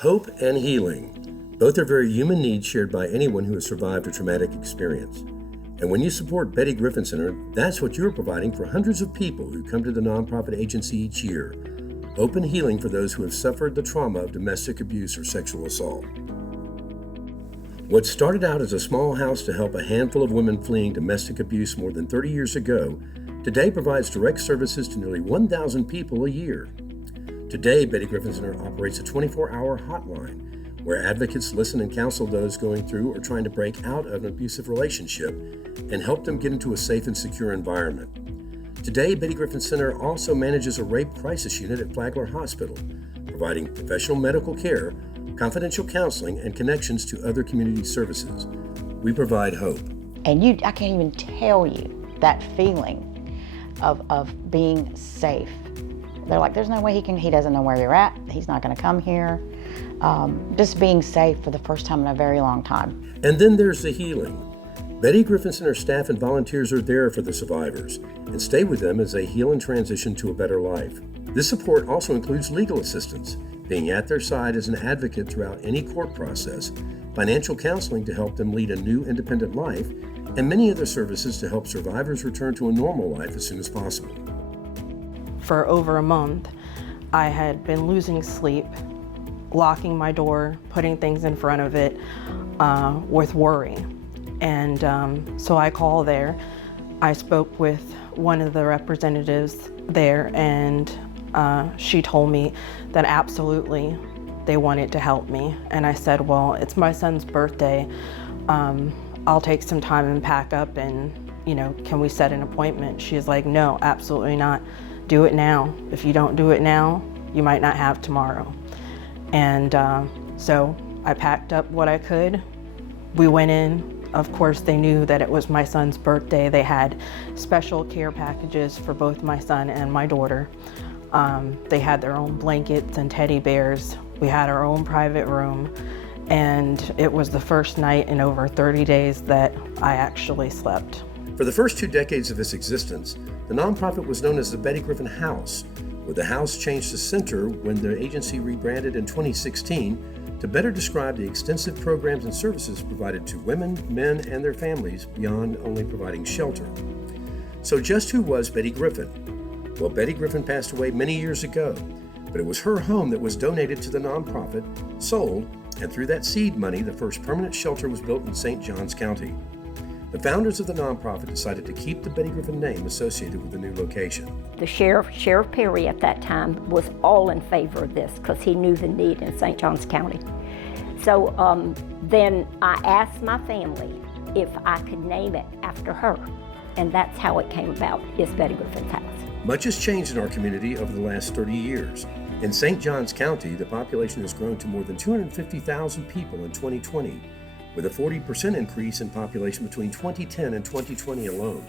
Hope and healing. Both are very human needs shared by anyone who has survived a traumatic experience. And when you support Betty Griffin Center, that's what you're providing for hundreds of people who come to the nonprofit agency each year. Hope and healing for those who have suffered the trauma of domestic abuse or sexual assault. What started out as a small house to help a handful of women fleeing domestic abuse more than 30 years ago, today provides direct services to nearly 1,000 people a year. Today, Betty Griffin Center operates a 24-hour hotline where advocates listen and counsel those going through or trying to break out of an abusive relationship and help them get into a safe and secure environment. Today, Betty Griffin Center also manages a rape crisis unit at Flagler Hospital, providing professional medical care, confidential counseling, and connections to other community services. We provide hope. And I can't even tell you that feeling of being safe. They're like, there's no way he doesn't know where you're at. He's not gonna come here. Just being safe for the first time in a very long time. And then there's the healing. Betty Griffin Center staff and volunteers are there for the survivors and stay with them as they heal and transition to a better life. This support also includes legal assistance, being at their side as an advocate throughout any court process, financial counseling to help them lead a new independent life, and many other services to help survivors return to a normal life as soon as possible. For over a month, I had been losing sleep, locking my door, putting things in front of it with worry. And so I called there. I spoke with one of the representatives there, and she told me that absolutely they wanted to help me. And I said, well, it's my son's birthday. I'll take some time and pack up and, can we set an appointment? She's like, no, absolutely not. Do it now. If you don't do it now, you might not have tomorrow. And so I packed up what I could. We went in. Of course, they knew that it was my son's birthday. They had special care packages for both my son and my daughter. They had their own blankets and teddy bears. We had our own private room. And it was the first night in over 30 days that I actually slept. For the first 2 decades of its existence, the nonprofit was known as the Betty Griffin House, with the house changed to Center when the agency rebranded in 2016 to better describe the extensive programs and services provided to women, men, and their families beyond only providing shelter. So just who was Betty Griffin? Well, Betty Griffin passed away many years ago, but it was her home that was donated to the nonprofit, sold, and through that seed money, the first permanent shelter was built in St. Johns County. The founders of the nonprofit decided to keep the Betty Griffin name associated with the new location. The Sheriff Perry at that time was all in favor of this because he knew the need in St. Johns County. So then I asked my family if I could name it after her, and that's how it came about, is Betty Griffin's House. Much has changed in our community over the last 30 years. In St. Johns County, the population has grown to more than 250,000 people in 2020, with a 40% increase in population between 2010 and 2020 alone.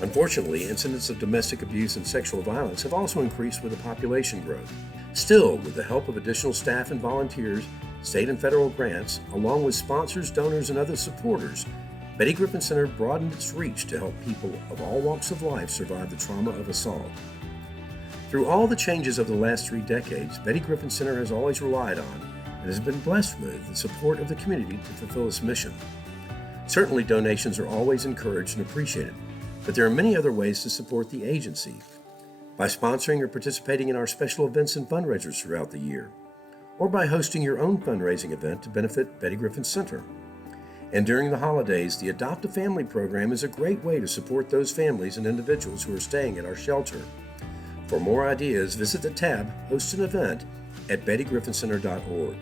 Unfortunately, incidents of domestic abuse and sexual violence have also increased with the population growth. Still, with the help of additional staff and volunteers, state and federal grants, along with sponsors, donors, and other supporters, Betty Griffin Center broadened its reach to help people of all walks of life survive the trauma of assault. Through all the changes of the last 3 decades, Betty Griffin Center has always relied on and has been blessed with the support of the community to fulfill its mission. Certainly, donations are always encouraged and appreciated, but there are many other ways to support the agency. By sponsoring or participating in our special events and fundraisers throughout the year, or by hosting your own fundraising event to benefit Betty Griffin Center. And during the holidays, the Adopt a Family program is a great way to support those families and individuals who are staying at our shelter. For more ideas, visit the tab Host an Event at bettygriffincenter.org.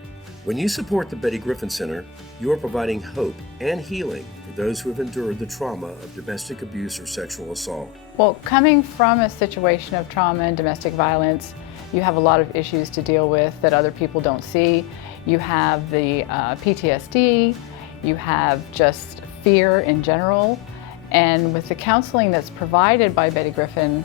When you support the Betty Griffin Center, you are providing hope and healing for those who have endured the trauma of domestic abuse or sexual assault. Well, coming from a situation of trauma and domestic violence, you have a lot of issues to deal with that other people don't see. You have the PTSD, you have just fear in general, and with the counseling that's provided by Betty Griffin,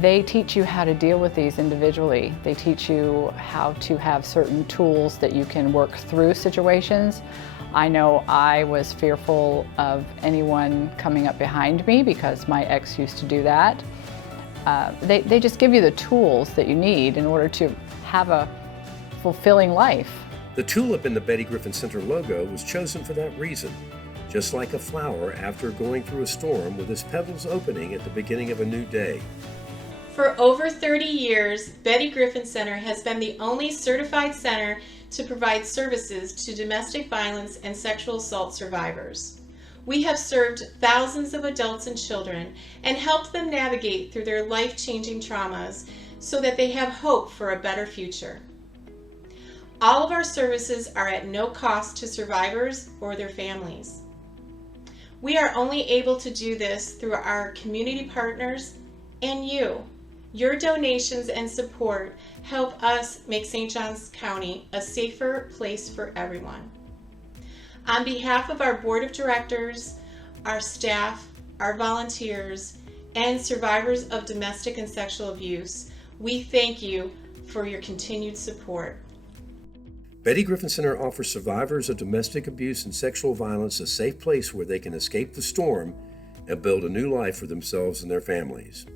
they teach you how to deal with these individually. They teach you how to have certain tools that you can work through situations. I know I was fearful of anyone coming up behind me because my ex used to do that. They just give you the tools that you need in order to have a fulfilling life. The tulip in the Betty Griffin Center logo was chosen for that reason, just like a flower after going through a storm with its petals opening at the beginning of a new day. For over 30 years, Betty Griffin Center has been the only certified center to provide services to domestic violence and sexual assault survivors. We have served thousands of adults and children and helped them navigate through their life-changing traumas so that they have hope for a better future. All of our services are at no cost to survivors or their families. We are only able to do this through our community partners and you. Your donations and support help us make St. Johns County a safer place for everyone. On behalf of our board of directors, our staff, our volunteers, and survivors of domestic and sexual abuse, we thank you for your continued support. Betty Griffin Center offers survivors of domestic abuse and sexual violence a safe place where they can escape the storm and build a new life for themselves and their families.